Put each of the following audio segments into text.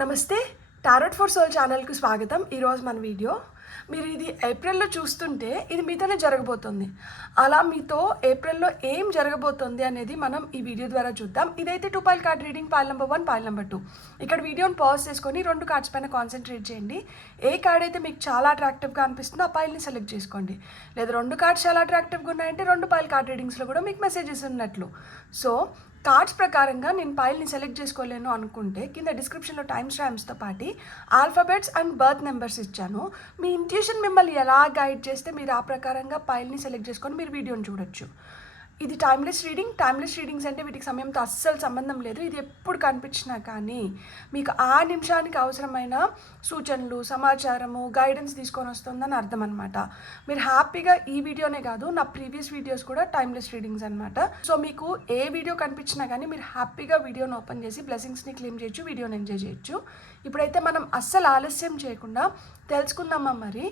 నమస్తే, tarot for soul ఛానల్కి స్వాగతం. ఈరోజు మన వీడియో మీరు ఇది ఏప్రిల్లో చూస్తుంటే ఇది మీతోనే జరగబోతుంది. అలా మీతో ఏప్రిల్లో ఏం జరగబోతుంది అనేది మనం ఈ వీడియో ద్వారా చూద్దాం. ఇదైతే 2 pile card reading, pile number 1, pile number 2. ఇక్కడ వీడియోని పాజ్ చేసుకొని 2 కార్డ్స్ పైన కాన్సన్ట్రేట్ చేయండి. ఏ కార్డ్ అయితే మీకు చాలా అట్రాక్టివ్గా అనిపిస్తుందో ఆ పైల్ని సెలెక్ట్ చేసుకోండి. లేదా 2 కార్డ్స్ చాలా అట్రాక్టివ్గా ఉన్నాయంటే 2 పైల్ కార్డ్ రీడింగ్స్లో కూడా మీకు మెసేజెస్ ఉన్నట్లు. సో కార్డ్స్ ప్రకారంగా నేను పైల్ని సెలెక్ట్ చేసుకోలేను అనుకుంటే కింద డిస్క్రిప్షన్లో టైమ్ స్టాంప్స్తో పాటు ఆల్ఫాబెట్స్ అండ్ బర్త్ నెంబర్స్ ఇచ్చాను. మీ ఇంట్యూషన్ మిమ్మల్ని ఎలా గైడ్ చేస్తే మీరు ఆ ప్రకారంగా పైల్ని సెలెక్ట్ చేసుకొని మీరు వీడియోని చూడొచ్చు. ఇది టైమ్లెస్ రీడింగ్స్ అంటే వీటికి సమయంతో అస్సలు సంబంధం లేదు. ఇది ఎప్పుడు కనిపించినా కానీ మీకు ఆ నిమిషానికి అవసరమైన సూచనలు, సమాచారము, గైడెన్స్ తీసుకొని వస్తుందని అర్థం అనమాట. మీరు హ్యాపీగా ఈ వీడియోనే కాదు, నా ప్రీవియస్ వీడియోస్ కూడా టైమ్లెస్ రీడింగ్స్ అనమాట. సో మీకు ఏ వీడియో కనిపించినా కానీ మీరు హ్యాపీగా వీడియోని ఓపెన్ చేసి బ్లెస్సింగ్స్ని క్లెయిమ్ చేయొచ్చు, వీడియోని ఎంజాయ్ చేయొచ్చు. ఇప్పుడైతే మనం అస్సలు ఆలస్యం చేయకుండా తెలుసుకుందామా మరి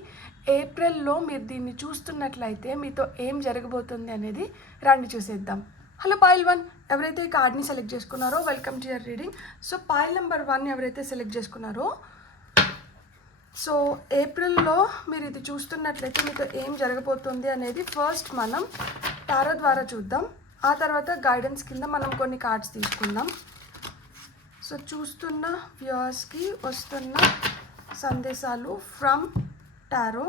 ఏప్రిల్లో మీరు దీన్ని చూస్తున్నట్లయితే మీతో ఏం జరగబోతుంది అనేది రండి చూసేద్దాం. హలో పైల్ 1 ఎవరైతే ఈ కార్డ్ని సెలెక్ట్ చేసుకున్నారో welcome to your reading. So pile number 1 ఎవరైతే సెలెక్ట్ చేసుకున్నారో సో ఏప్రిల్లో మీరు ఇది చూస్తున్నట్లయితే మీతో ఏం జరగబోతుంది అనేది ఫస్ట్ మనం టారో ద్వారా చూద్దాం. ఆ తర్వాత గైడెన్స్ కింద మనం కొన్ని కార్డ్స్ తీసుకుందాం. సో చూస్తున్న వ్యూవర్స్కి వస్తున్న సందేశాలు ఫ్రమ్ టారో.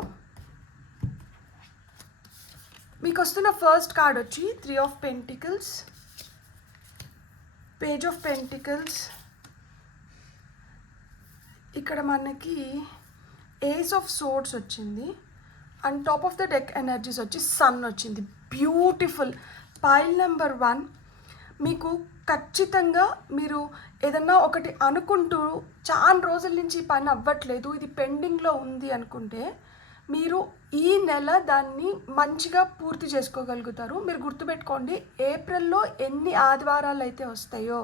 మీకు వస్తున్న ఫస్ట్ కార్డ్ వచ్చి 3 of pentacles, page of pentacles, ఇక్కడ మనకి ఏస్ ఆఫ్ సోర్డ్స్ వచ్చింది and top of the deck energies వచ్చి సన్ వచ్చింది. బ్యూటిఫుల్. పైల్ నెంబర్ 1 మీకు ఖచ్చితంగా మీరు ఏదన్నా ఒకటి అనుకుంటూ చాలా రోజుల నుంచి ఈ పని అవ్వట్లేదు, ఇది పెండింగ్లో ఉంది అనుకుంటే మీరు ఈ నెల దాన్ని మంచిగా పూర్తి చేసుకోగలుగుతారు. మీరు గుర్తుపెట్టుకోండి, ఏప్రిల్లో ఎన్ని ఆదివారాలు అయితే వస్తాయో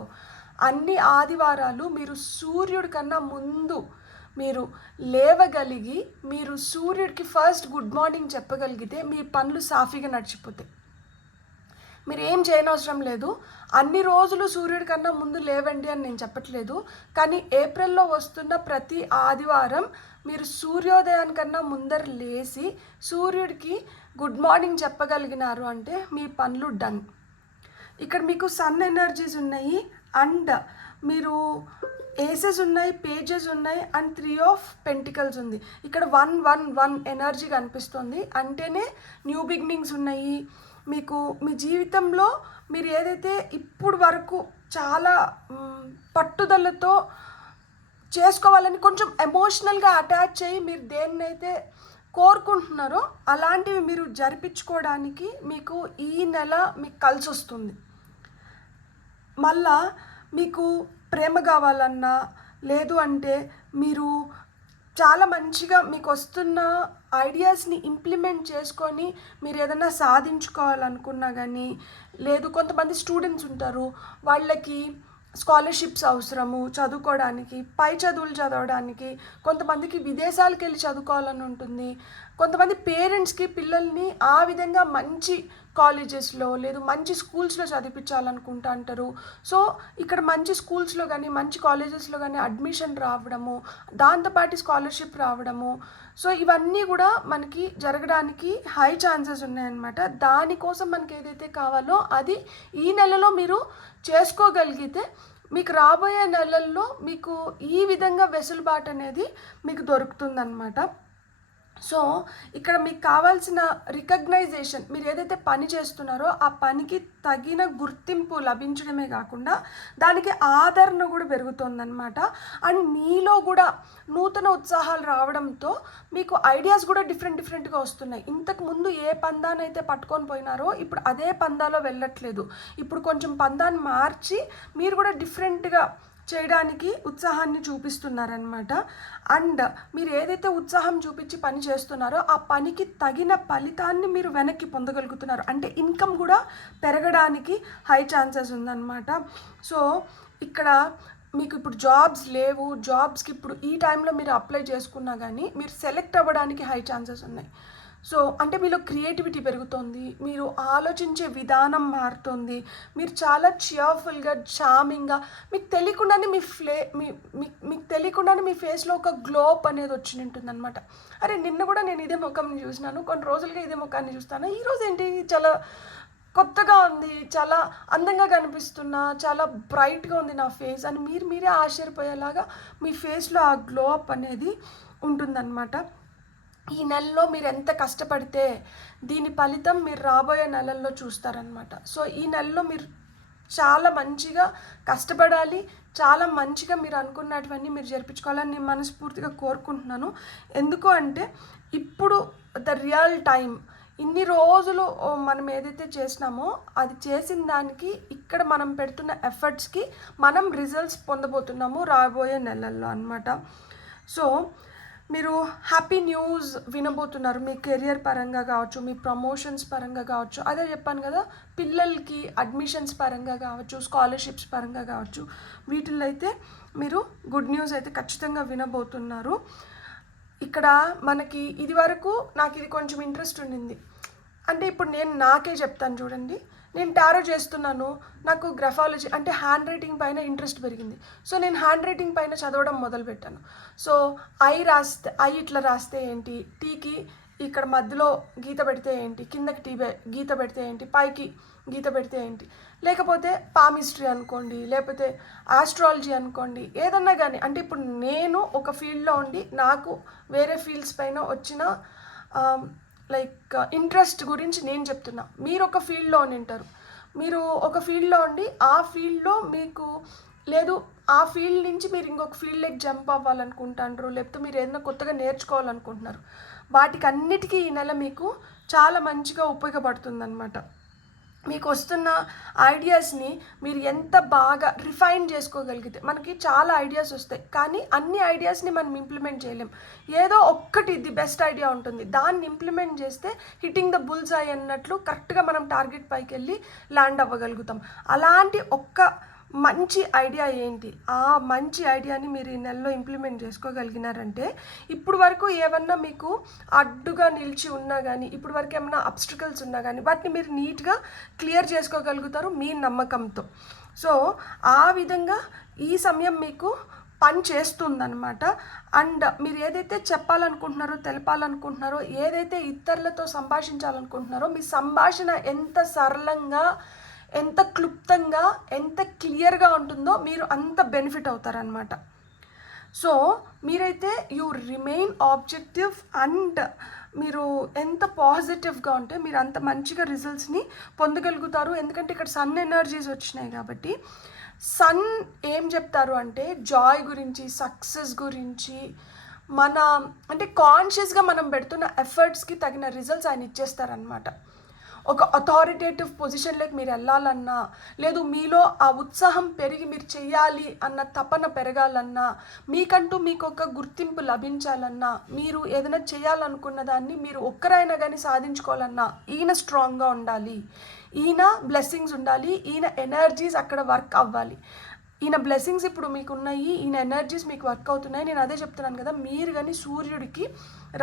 అన్ని ఆదివారాలు మీరు సూర్యుడి కన్నా ముందు మీరు లేవగలిగి మీరు సూర్యుడికి ఫస్ట్ గుడ్ మార్నింగ్ చెప్పగలిగితే మీ పనులు సాఫీగా నడిచిపోతాయి. మీరు ఏం చేయనవసరం లేదు. అన్ని రోజులు సూర్యుడి కన్నా ముందు లేవండి అని నేను చెప్పట్లేదు, కానీ ఏప్రిల్లో వస్తున్న ప్రతి ఆదివారం మీరు సూర్యోదయానికన్నా ముందర లేచి సూర్యుడికి గుడ్ మార్నింగ్ చెప్పగలిగినారు అంటే మీ పనులు డన్. ఇక్కడ మీకు సన్ ఎనర్జీస్ ఉన్నాయి అండ్ మీరు ఏసెస్ ఉన్నాయి, పేజెస్ ఉన్నాయి అండ్ 3 ఆఫ్ పెంటికల్స్ ఉంది. ఇక్కడ 1 ఎనర్జీ కనిపిస్తుంది అంటేనే న్యూ బిగినింగ్స్ ఉన్నాయి. మీకు మీ జీవితంలో మీరు ఏదైతే ఇప్పుడు వరకు చాలా పట్టుదలతో చేసుకోవాలని కొంచెం ఎమోషనల్గా అటాచ్ అయ్యి మీరు దేన్నైతే కోరుకుంటున్నారో అలాంటివి మీరు జరిపించుకోవడానికి మీకు ఈ నెల మీకు కలిసి వస్తుంది. మళ్ళా మీకు ప్రేమ కావాలన్నా లేదు అంటే మీరు చాలా మంచిగా మీకు వస్తున్న ఐడియాస్ని ఇంప్లిమెంట్ చేసుకొని మీరు ఏదైనా సాధించుకోవాలనుకున్నా కానీ, లేదు కొంతమంది స్టూడెంట్స్ ఉంటారు, వాళ్ళకి స్కాలర్షిప్స్ అవసరము చదువుకోవడానికి, పై చదువులు చదవడానికి, కొంతమందికి విదేశాలకు వెళ్ళి చదువుకోవాలని ఉంటుంది, కొంతమంది పేరెంట్స్కి పిల్లల్ని ఆ విధంగా మంచి కాలేజెస్లో లేదు మంచి స్కూల్స్లో చదివించాలనుకుంటా అంటారు. సో ఇక్కడ మంచి స్కూల్స్లో కానీ మంచి కాలేజెస్లో కానీ అడ్మిషన్ రావడము, దాంతోపాటు స్కాలర్షిప్ రావడము, సో ఇవన్నీ కూడా మనకి జరగడానికి హై ఛాన్సెస్ ఉన్నాయన్నమాట. దానికోసం మనకి ఏదైతే కావాలో అది ఈ నెలలో మీరు చేసుకోగలిగితే మీకు రాబోయే నెలల్లో మీకు ఈ విధంగా వెసులుబాటు అనేది మీకు దొరుకుతుందన్నమాట. సో ఇక్కడ మీకు కావాల్సిన రికగ్నైజేషన్, మీరు ఏదైతే పని చేస్తున్నారో ఆ పనికి తగిన గుర్తింపు లభించడమే కాకుండా దానికి ఆదరణ కూడా పెరుగుతుందన్నమాట. అండ్ మీలో కూడా నూతన ఉత్సాహాలు రావడంతో మీకు ఐడియాస్ కూడా డిఫరెంట్గా వస్తున్నాయి. ఇంతకు ముందు ఏ పందానైతే పట్టుకొని పోయినారో ఇప్పుడు అదే పందాలో వెళ్ళట్లేదు. ఇప్పుడు కొంచెం పందాన్ని మార్చి మీరు కూడా డిఫరెంట్గా చేయడానికి ఉత్సాహాన్ని చూపిస్తున్నారనమాట. అండ్ మీరు ఏదైతే ఉత్సాహం చూపించి పని చేస్తున్నారో ఆ పనికి తగిన ఫలితాన్ని మీరు వెనక్కి పొందగలుగుతున్నారు. అంటే ఇన్కమ్ కూడా పెరగడానికి హై ఛాన్సెస్ ఉందన్నమాట. సో ఇక్కడ మీకు ఇప్పుడు జాబ్స్ లేవు, జాబ్స్కి ఇప్పుడు ఈ టైంలో మీరు అప్లై చేసుకున్నా కానీ మీరు సెలెక్ట్ అవ్వడానికి హై ఛాన్సెస్ ఉన్నాయి. సో అంటే మీలో క్రియేటివిటీ పెరుగుతుంది, మీరు ఆలోచించే విధానం మారుతుంది, మీరు చాలా చియర్ఫుల్గా చార్మింగ్గా, మీకు తెలియకుండానే మీకు తెలియకుండానే మీ ఫేస్లో ఒక గ్లోప్ అనేది వచ్చి ఉంటుంది అనమాట. అరే నిన్న కూడా నేను ఇదే ముఖంని చూసినాను, కొన్ని రోజులుగా ఇదే ముఖాన్ని చూస్తాను, ఈరోజు ఏంటి చాలా కొత్తగా ఉంది, చాలా అందంగా కనిపిస్తున్నా, చాలా బ్రైట్గా ఉంది నా ఫేస్ అని మీరే ఆశ్చర్యపోయేలాగా మీ ఫేస్లో ఆ గ్లో అప్ అనేది ఉంటుందన్నమాట. ఈ నెలలో మీరు ఎంత కష్టపడితే దీని ఫలితం మీరు రాబోయే నెలల్లో చూస్తారనమాట. సో ఈ నెలలో మీరు చాలా మంచిగా కష్టపడాలి, చాలా మంచిగా మీరు అనుకున్నటువన్నీ మీరు జరిపించుకోవాలని నేను మనస్ఫూర్తిగా కోరుకుంటున్నాను. ఎందుకు అంటే ఇప్పుడు ద రియల్ టైం, ఇన్ని రోజులు మనం ఏదైతే చేసినామో అది చేసిన దానికి ఇక్కడ మనం పెడుతున్న ఎఫర్ట్స్కి మనం రిజల్ట్స్ పొందబోతున్నాము రాబోయే నెలల్లో అనమాట. సో మీరు హ్యాపీ న్యూస్ వినబోతున్నారు, మీ కెరియర్ పరంగా కావచ్చు, మీ ప్రమోషన్స్ పరంగా కావచ్చు, అదే చెప్పాను కదా, పిల్లలకి అడ్మిషన్స్ పరంగా కావచ్చు, స్కాలర్షిప్స్ పరంగా కావచ్చు, వీటిల్లో అయితే మీరు గుడ్ న్యూస్ అయితే ఖచ్చితంగా వినబోతున్నారు. ఇక్కడ మనకి ఇది వరకు నాకు ఇది కొంచెం ఇంట్రెస్ట్ ఉండింది, అంటే ఇప్పుడు నేను నాకే చెప్తాను చూడండి, నేను టారో చేస్తున్నాను, నాకు గ్రఫాలజీ అంటే హ్యాండ్ రైటింగ్ పైన ఇంట్రెస్ట్ పెరిగింది. సో నేను హ్యాండ్ రైటింగ్ పైన చదవడం మొదలుపెట్టాను. సో ఐ ఇట్లా రాస్తే ఏంటి, టీకి ఇక్కడ మధ్యలో గీత పెడితే ఏంటి, కిందకి గీత పెడితే ఏంటి, పైకి గీత పెడితే ఏంటి, లేకపోతే పామిస్ట్రీ అనుకోండి, లేకపోతే ఆస్ట్రాలజీ అనుకోండి, ఏదన్నా కానీ. అంటే ఇప్పుడు నేను ఒక ఫీల్డ్లో ఉండి నాకు వేరే ఫీల్డ్స్ పైన వచ్చిన లైక్ ఇంట్రెస్ట్ గురించి నేను చెప్తున్నా. మీరు ఒక ఫీల్డ్లో ఉంటారు, మీరు ఒక ఫీల్డ్లో ఉండి ఆ ఫీల్డ్లో మీకు లేదు, ఆ ఫీల్డ్ నుంచి మీరు ఇంకొక ఫీల్డ్లోకి జంప్ అవ్వాలనుకుంటారు, లేకపోతే మీరు ఏదైనా కొత్తగా నేర్చుకోవాలనుకుంటున్నారు. వాటికి అన్నిటికీ ఈ నెల మీకు చాలా మంచిగా ఉపయోగపడుతుంది అనమాట. మీకు వస్తున్న ఐడియాస్ని మీరు ఎంత బాగా రిఫైన్ చేసుకోగలిగితే, మనకి చాలా ఐడియాస్ వస్తాయి కానీ అన్ని ఐడియాస్ని మనం ఇంప్లిమెంట్ చేయలేం. ఏదో ఒక్కటి ది బెస్ట్ ఐడియా ఉంటుంది, దాన్ని ఇంప్లిమెంట్ చేస్తే హిట్టింగ్ ద బుల్స్ ఐ అన్నట్లు కరెక్ట్గా మనం టార్గెట్ పైకి వెళ్ళి ల్యాండ్ అవ్వగలుగుతాం. అలాంటి ఒక్క మంచి ఐడియా ఏంటి, ఆ మంచి ఐడియాని మీరు ఈ నెలలో ఇంప్లిమెంట్ చేసుకోగలిగినారంటే ఇప్పుడు వరకు ఏమన్నా మీకు అడ్డుగా నిలిచి ఉన్నా కానీ, ఇప్పుడు వరకు ఏమన్నా అబ్స్ట్రికల్స్ ఉన్నా కానీ వాటిని మీరు నీట్గా క్లియర్ చేసుకోగలుగుతారు మీ నమ్మకంతో. సో ఆ విధంగా ఈ సమయం మీకు పని చేస్తుందన్నమాట. అండ్ మీరు ఏదైతే చెప్పాలనుకుంటున్నారో, తెలపాలనుకుంటున్నారో, ఏదైతే ఇతరులతో సంభాషించాలనుకుంటున్నారో, మీ సంభాషణ ఎంత సరళంగా, ఎంత క్లుప్తంగా, ఎంత క్లియర్గా ఉంటుందో మీరు అంత బెనిఫిట్ అవుతారనమాట. సో మీరైతే యూ రిమైన్ ఆబ్జెక్టివ్ అండ్ మీరు ఎంత పాజిటివ్గా ఉంటే మీరు అంత మంచిగా రిజల్ట్స్ని పొందగలుగుతారు. ఎందుకంటే ఇక్కడ సన్ ఎనర్జీస్ వచ్చినాయి కాబట్టి. సన్ ఏం చెప్తారు అంటే జాయ్ గురించి, సక్సెస్ గురించి, మన అంటే కాన్షియస్గా మనం పెడుతున్న ఎఫర్ట్స్కి తగిన రిజల్ట్స్ ఆయన ఇచ్చేస్తారనమాట. ఒక అథారిటేటివ్ పొజిషన్లోకి మీరు వెళ్ళాలన్నా, లేదు మీలో ఆ ఉత్సాహం పెరిగి మీరు చేయాలి అన్న తపన పెరగాలన్నా, మీకంటూ మీకు ఒక గుర్తింపు లభించాలన్నా, మీరు ఏదైనా చేయాలనుకున్న దాన్ని మీరు ఒక్కరైనా కానీ సాధించుకోవాలన్నా ఈయన స్ట్రాంగ్గా ఉండాలి, ఈయన బ్లెస్సింగ్స్ ఉండాలి, ఈయన ఎనర్జీస్ అక్కడ వర్క్ అవ్వాలి. ఈయన బ్లెస్సింగ్స్ ఇప్పుడు మీకు ఉన్నాయి, ఈయన ఎనర్జీస్ మీకు వర్క్ అవుతున్నాయి. నేను అదే చెప్తున్నాను కదా, మీరు కానీ సూర్యుడికి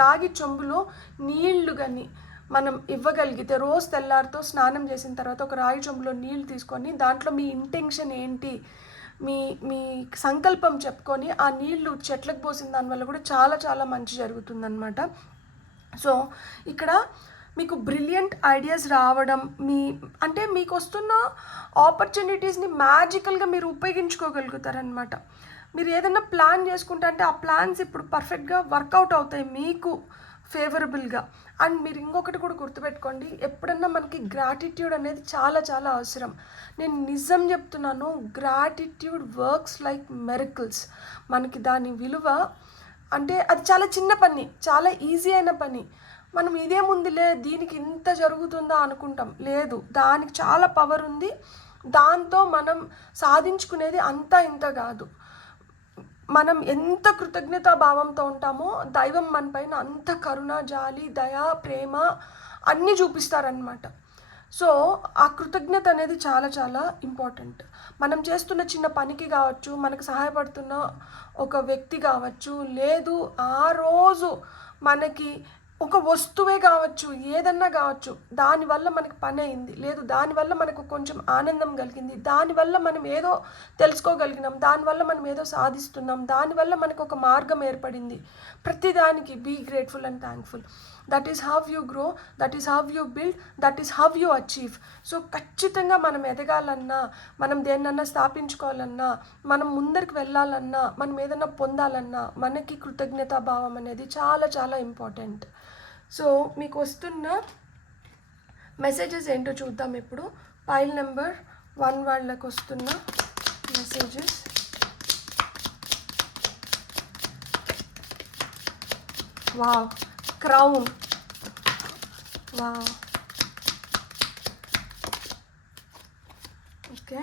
రాగి చెంబులో నీళ్లు కానీ మనం ఇవ్వగలిగితే, రోజు తెల్లారితో స్నానం చేసిన తర్వాత ఒక రాగి చెంబులో నీళ్ళు తీసుకొని దాంట్లో మీ ఇంటెన్షన్ ఏంటి, మీ సంకల్పం చెప్పుకొని ఆ నీళ్లు చెట్లకు పోసిన దానివల్ల కూడా చాలా చాలా మంచి జరుగుతుందన్నమాట. సో ఇక్కడ మీకు బ్రిలియంట్ ఐడియాస్ రావడం, అంటే మీకు వస్తున్న ఆపర్చునిటీస్ని మ్యాజికల్గా మీరు ఉపయోగించుకోగలుగుతారనమాట. మీరు ఏదైనా ప్లాన్ చేసుకుంటే అంటే ఆ ప్లాన్స్ ఇప్పుడు పర్ఫెక్ట్గా వర్కౌట్ అవుతాయి మీకు ఫేవరబుల్గా. అండ్ మీరు ఇంకొకటి కూడా గుర్తుపెట్టుకోండి, ఎప్పుడన్నా మనకి గ్రాటిట్యూడ్ అనేది చాలా చాలా అవసరం. నేను నిజం చెప్తున్నాను, గ్రాటిట్యూడ్ వర్క్స్ లైక్ మెరికల్స్. మనకి దాని విలువ అంటే అది చాలా చిన్న పని, చాలా ఈజీ అయిన పని. మనం ఇదేముందిలే దీనికి ఇంత జరుగుతుందా అనుకుంటాం, లేదు, దానికి చాలా పవర్ ఉంది. దాంతో మనం సాధించుకునేది అంతా ఇంత కాదు. మనం ఎంత కృతజ్ఞతా భావంతో ఉంటామో దైవం మన పైన అంత కరుణ, జాలి, దయ, ప్రేమ అన్నీ చూపిస్తారనమాట. సో ఆ కృతజ్ఞత అనేది చాలా చాలా ఇంపార్టెంట్. మనం చేస్తున్న చిన్న పనికి కావచ్చు, మనకు సహాయపడుతున్న ఒక వ్యక్తి కావచ్చు, లేదు ఆ రోజు మనకి ఒక వస్తువే కావచ్చు, ఏదన్నా కావచ్చు, దానివల్ల మనకు పని అయింది, లేదు దానివల్ల మనకు కొంచెం ఆనందం కలిగింది, దానివల్ల మనం ఏదో తెలుసుకోగలిగినాం, దానివల్ల మనం ఏదో సాధిస్తున్నాం, దానివల్ల మనకు ఒక మార్గం ఏర్పడింది. ప్రతిదానికి be grateful and thankful. That is how you grow, that is how you build, that is how you achieve. So ఖచ్చితంగా మనం ఎదగాలన్నా, మనం దేన్నన్నా స్థాపించుకోవాలన్నా, మనం ముందరికి వెళ్ళాలన్నా, మనం ఏదన్నా పొందాలన్నా మనకి కృతజ్ఞతాభావం అనేది చాలా చాలా ఇంపార్టెంట్. సో మీకు వస్తున్న మెసేజెస్ ఏంటో చూద్దాం ఇప్పుడు. పైల్ నెంబర్ 1 వాళ్ళకి వస్తున్న messages. Wow, crown. Wow, okay.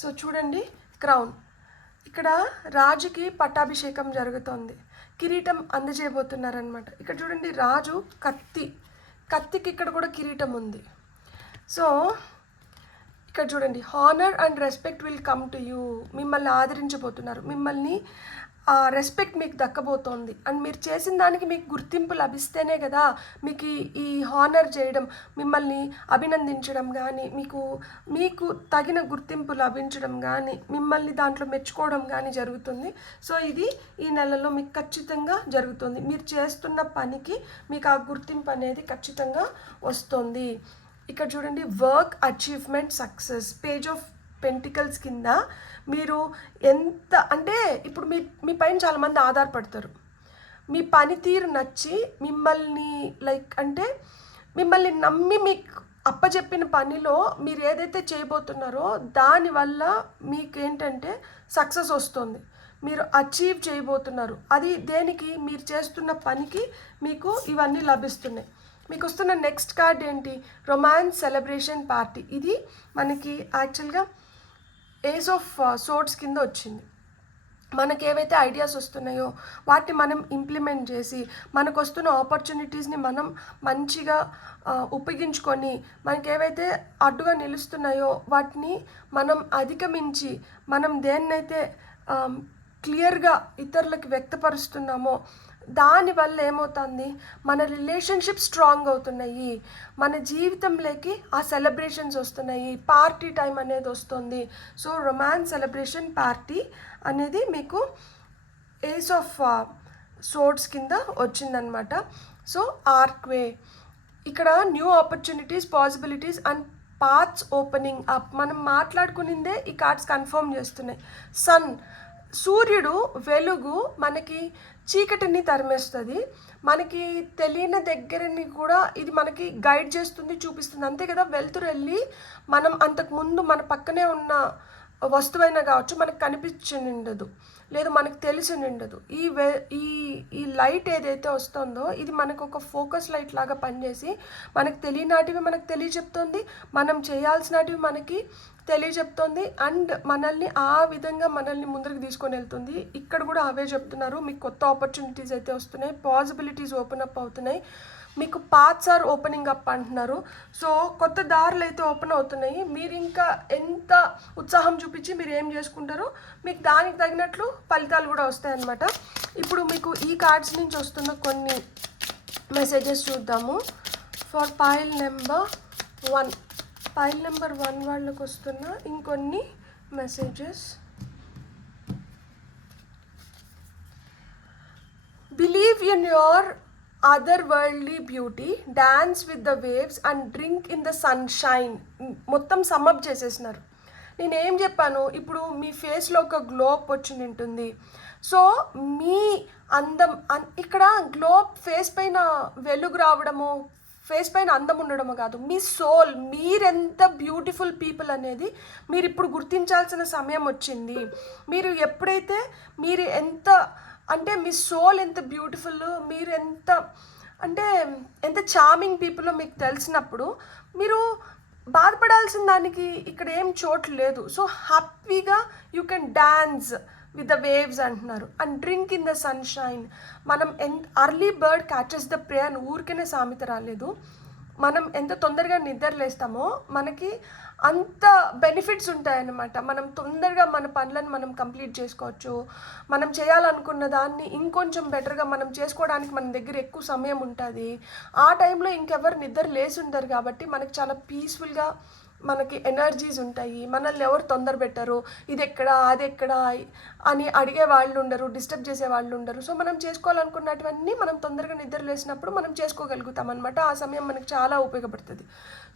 So చూడండి, క్రౌన్. ఇక్కడ రాజుకి పట్టాభిషేకం జరుగుతోంది, కిరీటం అందజేయబోతున్నారనమాట. ఇక్కడ చూడండి, రాజు కత్తికి ఇక్కడ కూడా కిరీటం ఉంది. సో ఇక్కడ చూడండి, honour and respect will come to you. మిమ్మల్ని ఆదరించబోతున్నారు, మిమ్మల్ని రెస్పెక్ట్ మీకు దక్కబోతోంది. అండ్ మీరు చేసిన దానికి మీకు గుర్తింపు లభిస్తేనే కదా మీకు ఈ హానర్ చేయడం, మిమ్మల్ని అభినందించడం కానీ, మీకు తగిన గుర్తింపు లభించడం కానీ, మిమ్మల్ని దాంట్లో మెచ్చుకోవడం కానీ జరుగుతుంది. సో ఇది ఈ నెలలో మీకు ఖచ్చితంగా జరుగుతుంది. మీరు చేస్తున్న పనికి మీకు ఆ గుర్తింపు అనేది ఖచ్చితంగా వస్తుంది. ఇక్కడ చూడండి, work achievement success. Page of pentacles కింద మీరు ఎంత అంటే ఇప్పుడు మీ పైన చాలామంది ఆధారపడతారు. మీ పనితీరు నచ్చి మిమ్మల్ని నమ్మి మీకు అప్పచెప్పిన పనిలో మీరు ఏదైతే చేయబోతున్నారో దానివల్ల మీకేంటంటే సక్సెస్ వస్తుంది, మీరు అచీవ్ చేయబోతున్నారు. అది దేనికి? మీరు చేస్తున్న పనికి మీకు ఇవన్నీ లభిస్తున్నాయి. మీకు వస్తున్న నెక్స్ట్ కార్డ్ ఏంటి? Romance celebration party. ఇది మనకి యాక్చువల్గా ఏస్ ఆఫ్ సోర్డ్స్ కింద వచ్చింది. మనకు ఏవైతే ఐడియాస్ వస్తున్నాయో వాటిని మనం ఇంప్లిమెంట్ చేసి, మనకు వస్తున్న ఆపర్చునిటీస్ని మనం మంచిగా ఉపయోగించుకొని, మనకి ఏవైతే అడ్డుగా నిలుస్తున్నాయో వాటిని మనం అధిగమించి, మనం దేన్నైతే క్లియర్గా ఇతరులకు వ్యక్తపరుస్తున్నామో దానివల్ల ఏమవుతుంది, మన రిలేషన్షిప్ స్ట్రాంగ్ అవుతున్నాయి, మన జీవితంలోకి ఆ సెలబ్రేషన్స్ వస్తున్నాయి, పార్టీ టైం అనేది వస్తుంది. సో రొమాన్స్ సెలబ్రేషన్ పార్టీ అనేది మీకు ఏస్ ఆఫ్ సోర్డ్స్ కింద వచ్చిందనమాట. సో ఆర్క్వే, ఇక్కడ new opportunities, possibilities and paths opening up. మనం మాట్లాడుకునిందే ఈ కార్డ్స్ కన్ఫర్మ్ చేస్తున్నాయి. సన్, సూర్యుడు వెలుగు మనకి చీకటిని తరిమేస్తుంది, మనకి తెలియని దగ్గరని కూడా ఇది మనకి గైడ్ చేస్తుంది, చూపిస్తుంది. అంతే కదా, వెలుతురు వెళ్ళి మనం అంతకుముందు మన పక్కనే ఉన్న వస్తువైనా కావచ్చు మనకు కనిపించనిండదు, లేదు మనకు తెలిసి నిండదు. ఈ లైట్ ఏదైతే వస్తుందో ఇది మనకు ఒక ఫోకస్ లైట్ లాగా పనిచేసి మనకు తెలియనాటివి మనకు తెలియజెప్తుంది, మనం చేయాల్సినటివి మనకి తెలియజెప్తుంది, అండ్ మనల్ని ఆ విధంగా మనల్ని ముందరికి తీసుకొని వెళ్తుంది. ఇక్కడ కూడా అవే చెప్తున్నారు, మీకు కొత్త ఆపర్చునిటీస్ అయితే వస్తున్నాయి, పాసిబిలిటీస్ ఓపెన్ అప్ అవుతున్నాయి, మీకు పాత్స్ ఆర్ ఓపెనింగ్ అప్ అంటున్నారు. సో కొత్త దారులు అయితే ఓపెన్ అవుతున్నాయి. మీరు ఇంకా ఎంత ఉత్సాహం చూపించి మీరు ఏం చేసుకుంటారో మీకు దానికి తగినట్లు ఫలితాలు కూడా వస్తాయి అన్నమాట. ఇప్పుడు మీకు ఈ కార్డ్స్ నుంచి వస్తున్న కొన్ని మెసేజెస్ చూద్దాము. For pile number 1, pile number 1 వాళ్ళకి వస్తున్న ఇంకొన్ని messages. Believe in your otherworldly beauty, dance with the waves and drink in the sunshine. మొత్తం సమ్మప్ చేసేసినారు. నేనేం చెప్పాను, ఇప్పుడు మీ ఫేస్లో ఒక గ్లోప్ వచ్చి ఉంటుంది. సో మీ అందం ఇక్కడ గ్లోప్ ఫేస్ పైన వెలుగు రావడము, ఫేస్ పైన అందం ఉండడము కాదు, మీ సోల్, మీరెంత బ్యూటిఫుల్ పీపుల్ అనేది మీరు ఇప్పుడు గుర్తించాల్సిన సమయం వచ్చింది. మీరు ఎప్పుడైతే మీరు ఎంత అంటే మీ సోల్ ఎంత బ్యూటిఫుల్, మీరు ఎంత చార్మింగ్ పీపుల్ మీకు తెలిసినప్పుడు మీరు బాధపడాల్సిన దానికి ఇక్కడ ఏం చోటు లేదు. సో హ్యాపీగా you can dance with the waves అంటున్నారు. And drink in the sunshine. మనం early bird catches the prey అని ఊరికనే సామెత రాలేదు. మనం ఎంత తొందరగా నిద్రలేస్తామో మనకి అంత బెనిఫిట్స్ ఉంటాయన్నమాట. మనం తొందరగా మన పనులను మనం కంప్లీట్ చేసుకోవచ్చు. మనం చేయాలనుకున్న దాన్ని ఇంకొంచెం బెటర్గా మనం చేసుకోవడానికి మన దగ్గర ఎక్కువ సమయం ఉంటుంది. ఆ టైంలో ఇంకెవరు నిద్ర లేసి ఉంటారు కాబట్టి మనకి చాలా పీస్ఫుల్గా మనకి ఎనర్జీస్ ఉంటాయి. మనల్ని ఎవరు తొందర పెట్టరు, ఇది ఎక్కడా అది ఎక్కడా అని అడిగే వాళ్ళు ఉండరు, డిస్టర్బ్ చేసే వాళ్ళు ఉండరు. సో మనం చేసుకోవాలనుకున్నటువన్నీ మనం తొందరగా నిద్ర లేసినప్పుడు మనం చేసుకోగలుగుతాం అనమాట. ఆ సమయం మనకి చాలా ఉపయోగపడుతుంది.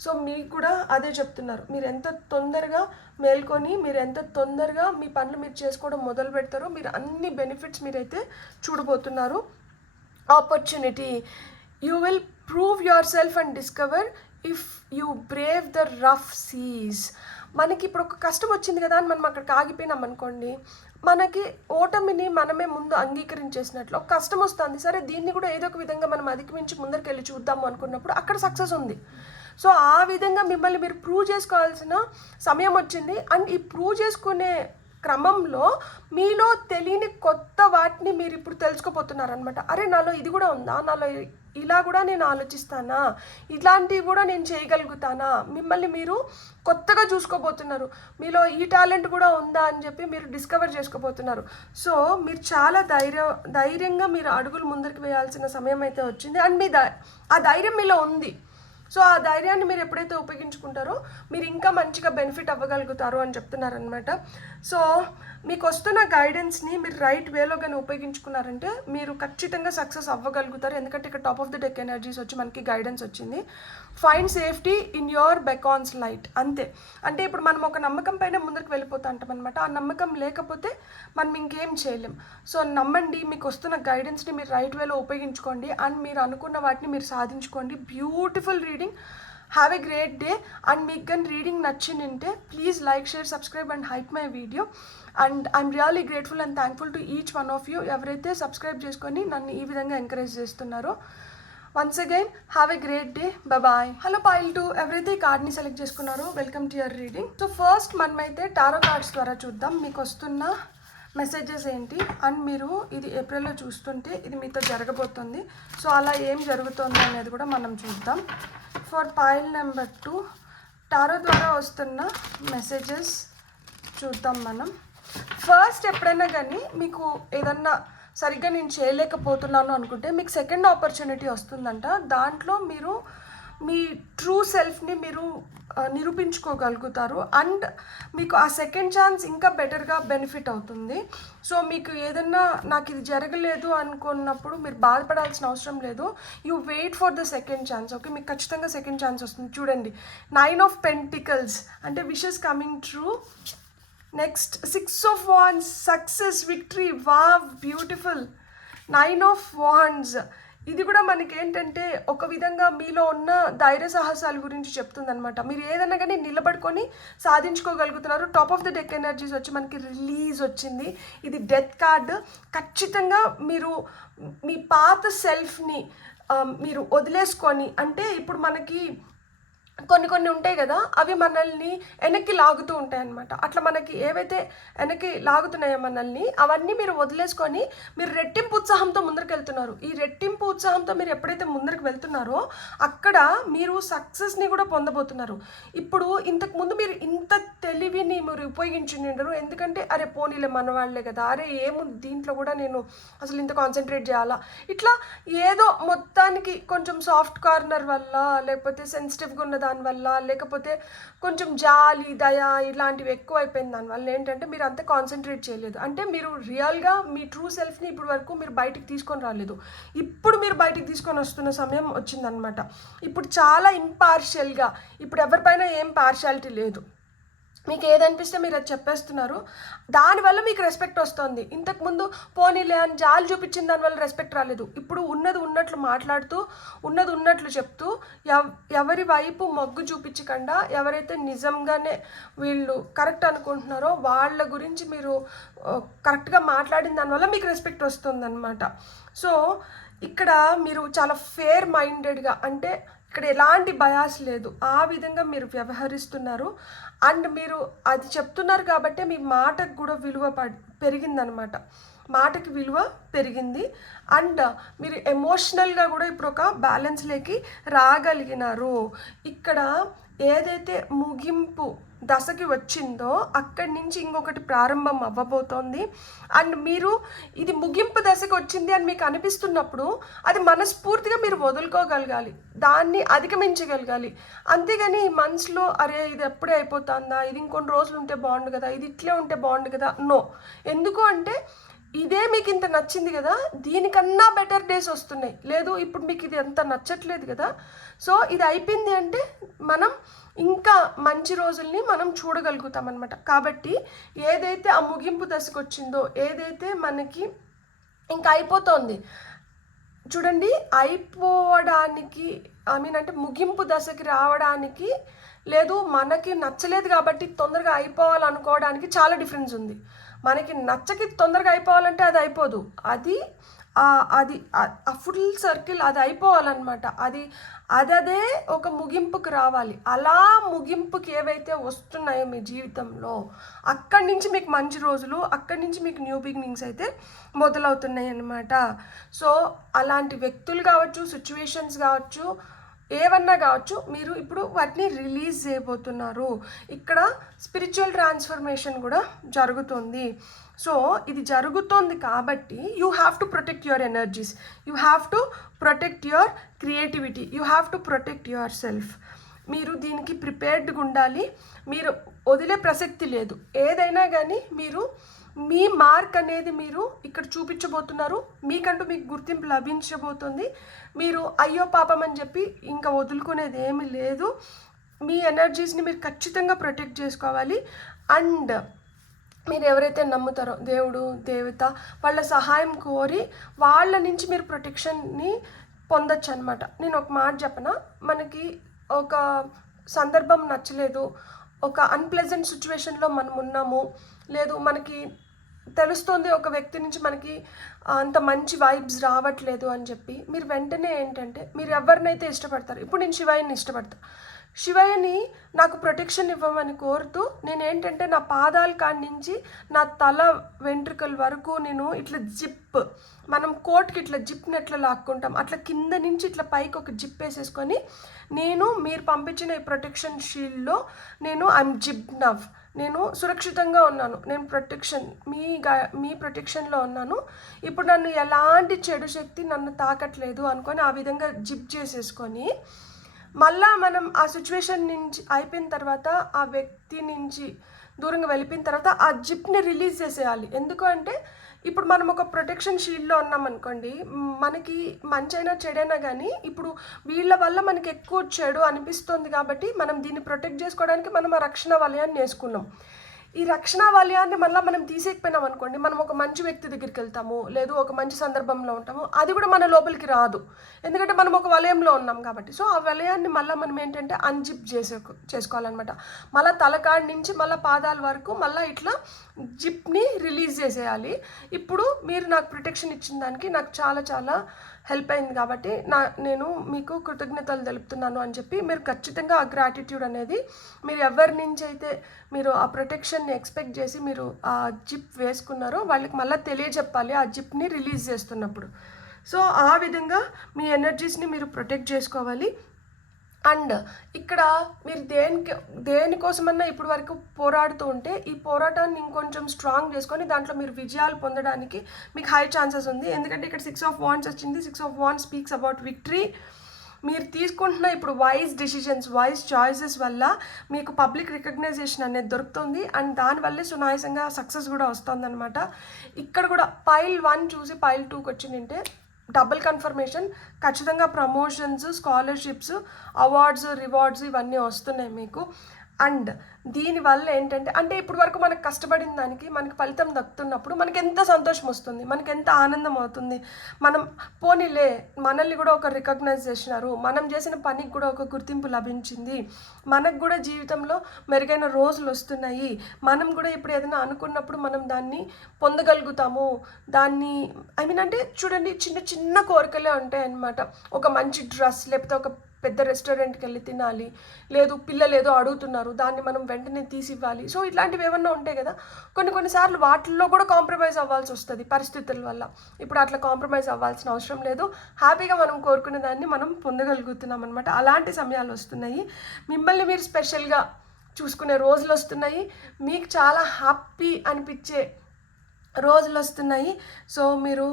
సో మీకు కూడా అదే చెప్తున్నారు, మీరు ఎంత తొందరగా మేల్కొని మీరు ఎంత తొందరగా మీ పనులు మీరు చేసుకోవడం మొదలు పెడతారో మీరు అన్ని బెనిఫిట్స్ మీరైతే చూడబోతున్నారు. Opportunity, you will prove yourself and discover if you brave the rough seas. మనకి ఇప్పుడు ఒక కష్టం వచ్చింది కదా అని మనం అక్కడికి ఆగిపోయినాం అనుకోండి, మనకి ఓటమిని మనమే ముందు అంగీకరించేసినట్లు. ఒక కష్టం వస్తుంది, సరే దీన్ని కూడా ఏదో ఒక విధంగా మనం అధిగమించి ముందరికి వెళ్ళి చూద్దాము అనుకున్నప్పుడు అక్కడ సక్సెస్ ఉంది. సో ఆ విధంగా మిమ్మల్ని మీరు ప్రూవ్ చేసుకోవాల్సిన సమయం వచ్చింది. అండ్ ఈ ప్రూవ్ చేసుకునే క్రమంలో మీలో తెలియని కొత్త వాటిని మీరు ఇప్పుడు తెలుసుకోపోతున్నారనమాట. అరే నాలో ఇది కూడా ఉందా, నాలో ఇలా కూడా నేను ఆలోచిస్తానా, ఇట్లాంటివి కూడా నేను చేయగలుగుతానా, మిమ్మల్ని మీరు కొత్తగా చూసుకోబోతున్నారు. మీలో ఈ టాలెంట్ కూడా ఉందా అని చెప్పి మీరు డిస్కవర్ చేసుకోబోతున్నారు. సో మీరు చాలా ధైర్యంగా మీరు అడుగులు ముందరికి వేయాల్సిన సమయం అయితే వచ్చింది. అండ్ ఆ ధైర్యం మీలో ఉంది. సో ఆ ధైర్యాన్ని మీరు ఎప్పుడైతే ఉపయోగించుకుంటారో మీరు ఇంకా మంచిగా బెనిఫిట్ అవ్వగలుగుతారు అని చెప్తున్నారనమాట. సో మీకు వస్తున్న గైడెన్స్ని మీరు రైట్ వేలో కానీ ఉపయోగించుకున్నారంటే మీరు ఖచ్చితంగా సక్సెస్ అవ్వగలుగుతారు. ఎందుకంటే ఇక్కడ top of the deck energies వచ్చి మనకి గైడెన్స్ వచ్చింది. Find safety in your beacon's light. అంతే. అంటే ఇప్పుడు మనం ఒక నమ్మకం పైన ముందరికి వెళ్ళిపోతా అంటాం అనమాట. ఆ నమ్మకం లేకపోతే మనం ఇంకేం చేయలేం. సో నమ్మండి, మీకు వస్తున్న గైడెన్స్ని మీరు రైట్ వేలో ఉపయోగించుకోండి అండ్ మీరు అనుకున్న వాటిని మీరు సాధించుకోండి. Beautiful reading. Have a great day. And మీకు కానీ రీడింగ్ నచ్చిందంటే please like, share, subscribe and hype my video. And I'm really grateful and thankful to each one of you ఎవరైతే సబ్స్క్రైబ్ చేసుకొని నన్ను ఈ విధంగా ఎంకరేజ్ చేస్తున్నారో. Once again have a great day. Bye. Hello pile 2, ఎవరైతే ఈ కార్డ్ని సెలెక్ట్ చేసుకున్నారో welcome to your reading. So first మనమైతే టారో కార్డ్స్ ద్వారా చూద్దాం మీకు వస్తున్న మెసేజెస్ ఏంటి. అండ్ మీరు ఇది ఏప్రిల్లో చూస్తుంటే ఇది మీతో జరగబోతుంది. సో అలా ఏం జరుగుతుంది అనేది కూడా మనం చూద్దాం. ఫర్ పాయిల్ నెంబర్ 2 టారో ద్వారా వస్తున్న మెసేజెస్ చూద్దాం మనం. ఫస్ట్ ఎప్పుడైనా కానీ మీకు ఏదన్నా సరిగ్గా నేను చేయలేకపోతున్నాను అనుకుంటే మీకు సెకండ్ ఆపర్చునిటీ వస్తుందంట. దాంట్లో మీరు మీ ట్రూ సెల్ఫ్ని మీరు నిరూపించుకోగలుగుతారు అండ్ మీకు ఆ సెకండ్ ఛాన్స్ ఇంకా బెటర్గా బెనిఫిట్ అవుతుంది. సో మీకు ఏదన్నా నాకు ఇది జరగలేదు అనుకున్నప్పుడు మీరు బాధపడాల్సిన అవసరం లేదు. You wait for the second chance. Okay, మీకు ఖచ్చితంగా సెకండ్ ఛాన్స్ వస్తుంది. చూడండి, 9 of Pentacles అంటే wishes coming true. Next 6 of Wands, success, victory. Wow, beautiful. 9 of Wands ఇది కూడా మనకి ఏంటంటే ఒక విధంగా మీలో ఉన్న ధైర్య సాహసాల గురించి చెప్తుందనమాట. మీరు ఏదైనా కానీ నిలబడుకొని సాధించుకోగలుగుతున్నారు. Top of the deck energies వచ్చి మనకి రిలీజ్ వచ్చింది. ఇది డెత్ కార్డ్. ఖచ్చితంగా మీరు మీ పాత సెల్ఫ్ని మీరు వదిలేసుకొని, అంటే ఇప్పుడు మనకి కొన్ని ఉంటాయి కదా, అవి మనల్ని వెనక్కి లాగుతూ ఉంటాయి అన్నమాట. అట్లా మనకి ఏవైతే వెనక్కి లాగుతున్నాయో మనల్ని అవన్నీ మీరు వదిలేసుకొని మీరు రెట్టింపు ఉత్సాహంతో ముందరికి వెళ్తున్నారు. ఈ రెట్టింపు ఉత్సాహంతో మీరు ఎప్పుడైతే ముందరికి వెళ్తున్నారో అక్కడ మీరు సక్సెస్ని కూడా పొందబోతున్నారు. ఇప్పుడు ఇంతకుముందు మీరు ఇంత తెలివిని మీరు ఉపయోగించుండరు. ఎందుకంటే అరే పోనీలే మన వాళ్ళే కదా, అరే ఏముంది దీంట్లో కూడా నేను అసలు ఇంత కాన్సన్ట్రేట్ చేయాలా, ఇట్లా ఏదో మొత్తానికి కొంచెం సాఫ్ట్ కార్నర్ వల్ల లేకపోతే సెన్సిటివ్గా ఉన్న దానివల్ల లేకపోతే కొంచెం జాలి, దయ ఇలాంటివి ఎక్కువ అయిపోయింది. దానివల్ల ఏంటంటే మీరు అంత కాన్సన్ట్రేట్ చేయలేదు. అంటే మీరు రియల్గా మీ ట్రూ సెల్ఫ్ని ఇప్పుడు వరకు మీరు బయటికి తీసుకొని రాలేదు. ఇప్పుడు మీరు బయటికి తీసుకొని వస్తున్న సమయం వచ్చిందనమాట. ఇప్పుడు చాలా ఇంపార్షియల్గా, ఇప్పుడు ఎవరిపైన ఏం పార్షియాలిటీ లేదు. మీకు ఏదనిపిస్తే మీరు అది చెప్పేస్తున్నారు. దానివల్ల మీకు రెస్పెక్ట్ వస్తుంది. ఇంతకుముందు పోనీలే అని జాలి చూపించిన దానివల్ల రెస్పెక్ట్ రాలేదు. ఇప్పుడు ఉన్నది ఉన్నట్లు మాట్లాడుతూ ఉన్నది ఉన్నట్లు చెప్తూ ఎవరి వైపు మొగ్గు చూపించకుండా ఎవరైతే నిజంగానే వీళ్ళు కరెక్ట్ అనుకుంటున్నారో వాళ్ళ గురించి మీరు కరెక్ట్గా మాట్లాడిన దానివల్ల మీకు రెస్పెక్ట్ వస్తుందన్నమాట. సో ఇక్కడ మీరు చాలా ఫేర్ మైండెడ్గా, అంటే ఇక్కడ ఎలాంటి బయాస్ లేదు, ఆ విధంగా మీరు వ్యవహరిస్తున్నారు. అండ్ మీరు అది చెప్తున్నారు కాబట్టి మీ మాటకు కూడా విలువ పెరిగిందనమాట. మాటకి విలువ పెరిగింది. అండ్ మీరు ఎమోషనల్గా కూడా ఇప్పుడు ఒక బ్యాలెన్స్లోకి రాగలిగినారు. ఇక్కడ ఏదైతే ముగింపు దశకి వచ్చిందో అక్కడి నుంచి ఇంకొకటి ప్రారంభం అవ్వబోతోంది. అండ్ మీరు ఇది ముగింపు దశకి వచ్చింది అని మీకు అనిపిస్తున్నప్పుడు అది మనస్ఫూర్తిగా మీరు వదులుకోగలగాలి, దాన్ని అధిగమించగలగాలి. అంతేగాని మనసులో అరే ఇది ఎప్పుడే అయిపోతుందా, ఇది ఇంకొన్ని రోజులు ఉంటే బాగుండు కదా, ఇది ఇట్లే ఉంటే బాగుండు కదా, నో. ఎందుకు అంటే ఇదే మీకు ఇంత నచ్చింది కదా, దీనికన్నా బెటర్ డేస్ వస్తున్నాయి. లేదు ఇప్పుడు మీకు ఇది అంత నచ్చట్లేదు కదా, సో ఇది అయిపోయింది అంటే మనం ఇంకా మంచి రోజుల్ని మనం చూడగలుగుతాం అనమాట. కాబట్టి ఏదైతే ఆ ముగింపు దశకు వచ్చిందో, ఏదైతే మనకి ఇంకా అయిపోతుంది చూడండి, అయిపోవడానికి అంటే ముగింపు దశకి రావడానికి లేదు, మనకి నచ్చలేదు కాబట్టి తొందరగా అయిపోవాలనుకోవడానికి చాలా డిఫరెన్స్ ఉంది. మనకి నచ్చకి తొందరగా అయిపోవాలంటే అది అయిపోదు, అది ఆ ఫుల్ సర్కిల్ అది అయిపోవాలన్నమాట. అదే ఒక ముగింపుకి రావాలి. అలా ముగింపుకి ఏవైతే వస్తున్నాయో మీ జీవితంలో, అక్కడి నుంచి మీకు మంచి రోజులు, అక్కడి నుంచి మీకు న్యూ బిగినింగ్స్ అయితే మొదలవుతున్నాయి అన్నమాట. సో అలాంటి వ్యక్తులు కావచ్చు, సిచ్యువేషన్స్ కావచ్చు, ఏవన్నా కావచ్చు, మీరు ఇప్పుడు వాటిని రిలీజ్ చేయబోతున్నారు. ఇక్కడ స్పిరిచువల్ ట్రాన్స్ఫర్మేషన్ కూడా జరుగుతుంది. సో ఇది జరుగుతోంది కాబట్టి you have to protect your energies, you have to protect your creativity, you have to protect your self. మీరు దీనికి ప్రిపేర్డ్గా ఉండాలి. మీరు వదిలే ప్రసక్తి లేదు. ఏదైనా కానీ మీరు మీ మార్క్ అనేది మీరు ఇక్కడ చూపించబోతున్నారు. మీకంటూ మీకు గుర్తింపు లభించబోతుంది. మీరు అయ్యో పాపం అని చెప్పి ఇంకా వదులుకునేది ఏమీ లేదు. మీ ఎనర్జీస్ని మీరు ఖచ్చితంగా ప్రొటెక్ట్ చేసుకోవాలి. అండ్ మీరు ఎవరైతే నమ్ముతారో దేవుడు, దేవత, వాళ్ళ సహాయం కోరి వాళ్ళ నుంచి మీరు ప్రొటెక్షన్ని పొందొచ్చు అనమాట. నేను ఒక మాట చెప్పనా, మనకి ఒక సందర్భం నచ్చలేదు, ఒక అన్ప్లెజెంట్ సిచ్యువేషన్లో మనం ఉన్నాము, లేదు మనకి తెలుస్తుంది ఒక వ్యక్తి నుంచి మనకి అంత మంచి వైబ్స్ రావట్లేదు అని చెప్పి, మీరు వెంటనే ఏంటంటే మీరు ఎవరినైతే ఇష్టపడతారు, ఇప్పుడు నేను శివయ్యని ఇష్టపడతా, శివయ్యని నాకు ప్రొటెక్షన్ ఇవ్వమని కోరుతూ నేను ఏంటంటే నా పాదాల కాడి నుంచి నా తల వెంట్రుకల వరకు నేను ఇట్లా జిప్, మనం కోట్కి ఇట్లా జిప్ని ఎట్లా లాక్కుంటాం అట్లా కింద నుంచి ఇట్లా పైకి ఒక జిప్ వేసేసుకొని నేను మీరు పంపించిన ఈ ప్రొటెక్షన్ షీల్డ్లో నేను ఐఎమ్ జిప్ నవ్, నేను సురక్షితంగా ఉన్నాను, నేను ప్రొటెక్షన్ మీ ప్రొటెక్షన్లో ఉన్నాను, ఇప్పుడు నన్ను ఎలాంటి చెడు శక్తి నన్ను తాకట్లేదు అనుకొని ఆ విధంగా జిప్ చేసేసుకొని మళ్ళా మనం ఆ సిచ్యువేషన్ నుంచి అయిపోయిన తర్వాత ఆ వ్యక్తి నుంచి దూరంగా వెళ్ళిపోయిన తర్వాత ఆ జిప్ని రిలీజ్ చేసేయాలి. ఎందుకు అంటే ఇప్పుడు మనం ఒక ప్రొటెక్షన్ షీల్డ్లో ఉన్నాం అనుకోండి, మనకి మంచైనా చెడైనా కానీ ఇప్పుడు వీళ్ళ వల్ల మనకి ఎక్కువ చెడు అనిపిస్తుంది కాబట్టి మనం దీన్ని ప్రొటెక్ట్ చేసుకోవడానికి మనం ఆ రక్షణ వలయాన్ని వేసుకున్నాం. ఈ రక్షణ వలయాన్ని మళ్ళీ మనం తీసేకపోయినాం అనుకోండి, మనం ఒక మంచి వ్యక్తి దగ్గరికి వెళ్తాము, లేదు ఒక మంచి సందర్భంలో ఉంటాము, అది కూడా మన లోపలికి రాదు, ఎందుకంటే మనం ఒక వలయంలో ఉన్నాం కాబట్టి. సో ఆ వలయాన్ని మళ్ళీ మనం ఏంటంటే అన్జిప్ చేసుకోవాలన్నమాట. మళ్ళీ తలకాడి నుంచి మళ్ళీ పాదాల వరకు మళ్ళీ ఇట్లా జిప్ని రిలీజ్ చేసేయాలి. ఇప్పుడు మీరు నాకు ప్రొటెక్షన్ ఇచ్చిన దానికి నాకు చాలా చాలా హెల్ప్ అయింది కాబట్టి నేను మీకు కృతజ్ఞతలు తెలుపుతున్నాను అని చెప్పి మీరు ఖచ్చితంగా ఆ గ్రాటిట్యూడ్ అనేది మీరు ఎవరి నుంచి అయితే మీరు ఆ ప్రొటెక్షన్ని ఎక్స్పెక్ట్ చేసి మీరు ఆ జిప్ వేసుకున్నారో వాళ్ళకి మళ్ళీ తెలియజెప్పాలి ఆ జిప్ని రిలీజ్ చేస్తున్నప్పుడు. సో ఆ విధంగా మీ ఎనర్జీస్ని మీరు ప్రొటెక్ట్ చేసుకోవాలి. అండ్ ఇక్కడ మీరు దేనికోసమన్నా ఇప్పటి వరకు పోరాడుతూ ఉంటే ఈ పోరాటాన్ని ఇంకొంచెం స్ట్రాంగ్ చేసుకొని దాంట్లో మీరు విజయాలు పొందడానికి మీకు హై ఛాన్సెస్ ఉంది. ఎందుకంటే ఇక్కడ 6 of Wands వచ్చింది. 6 of Wands speaks about victory. మీరు తీసుకుంటున్న ఇప్పుడు వైజ్ డిసిషన్స్, వైజ్ చాయిసెస్ వల్ల మీకు పబ్లిక్ రికగ్నైజేషన్ అనేది దొరుకుతుంది. అండ్ దానివల్లే సునాయాసంగా సక్సెస్ కూడా వస్తుందన్నమాట. ఇక్కడ కూడా పైల్ 1 చూసి పైల్ 2కి వచ్చిందంటే డబుల్ కన్ఫర్మేషన్, ఖచ్చితంగా ప్రమోషన్స్, స్కాలర్షిప్స్, అవార్డ్స్, రివార్డ్స్ ఇవన్నీ వస్తున్నాయి మీకు. అండ్ దీనివల్ల ఏంటంటే అంటే ఇప్పుడు వరకు మనకు కష్టపడిన దానికి మనకి ఫలితం దక్కుతున్నప్పుడు మనకి ఎంత సంతోషం వస్తుంది, మనకి ఎంత ఆనందం అవుతుంది. మనం పోనీలే మనల్ని కూడా ఒక రికగ్నైజ్ చేసినారు, మనం చేసిన పనికి కూడా ఒక గుర్తింపు లభించింది, మనకు కూడా జీవితంలో మెరుగైన రోజులు వస్తున్నాయి, మనం కూడా ఇప్పుడు ఏదైనా అనుకున్నప్పుడు మనం దాన్ని పొందగలుగుతాము. దాన్ని అంటే చూడండి చిన్న చిన్న కోరికలే ఉంటాయి అన్నమాట. ఒక మంచి డ్రెస్, లేకపోతే ఒక పెద్ద రెస్టారెంట్కి వెళ్ళి తినాలి, లేదు పిల్లలు ఏదో అడుగుతున్నారు దాన్ని మనం వెంటనే తీసి ఇవ్వాలి. సో ఇట్లాంటివి ఏమన్నా ఉంటాయి కదా, కొన్నిసార్లు వాటిల్లో కూడా కాంప్రమైజ్ అవ్వాల్సి వస్తుంది పరిస్థితుల వల్ల. ఇప్పుడు అట్లా కాంప్రమైజ్ అవ్వాల్సిన అవసరం లేదు, హ్యాపీగా మనం కోరుకునే దాన్ని మనం పొందగలుగుతున్నాం అనమాట. అలాంటి సమయాలు వస్తున్నాయి, మిమ్మల్ని మీరు స్పెషల్గా చూసుకునే రోజులు వస్తున్నాయి, మీకు చాలా హ్యాపీ అనిపించే రోజులు వస్తున్నాయి. సో మీరు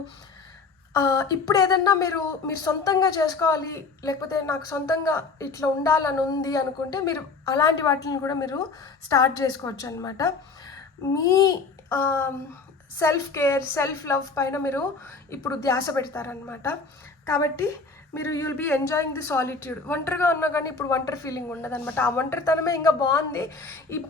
ఇప్పుడు ఏదన్నా మీరు సొంతంగా చేసుకోవాలి, లేకపోతే నాకు సొంతంగా ఇట్లా ఉండాలని ఉంది అనుకుంటే మీరు అలాంటి వాటిని కూడా మీరు స్టార్ట్ చేసుకోవచ్చు అనమాట. మీ సెల్ఫ్ కేర్, సెల్ఫ్ లవ్ పైన మీరు ఇప్పుడు ధ్యాస పెడతారనమాట. కాబట్టి మీరు you'll be enjoying the solitude. ఒంటరిగా ఉన్నా కానీ ఇప్పుడు ఒంటరి ఫీలింగ్ ఉండదు అనమాట. ఆ ఒంటరితనమే ఇంకా బాగుంది.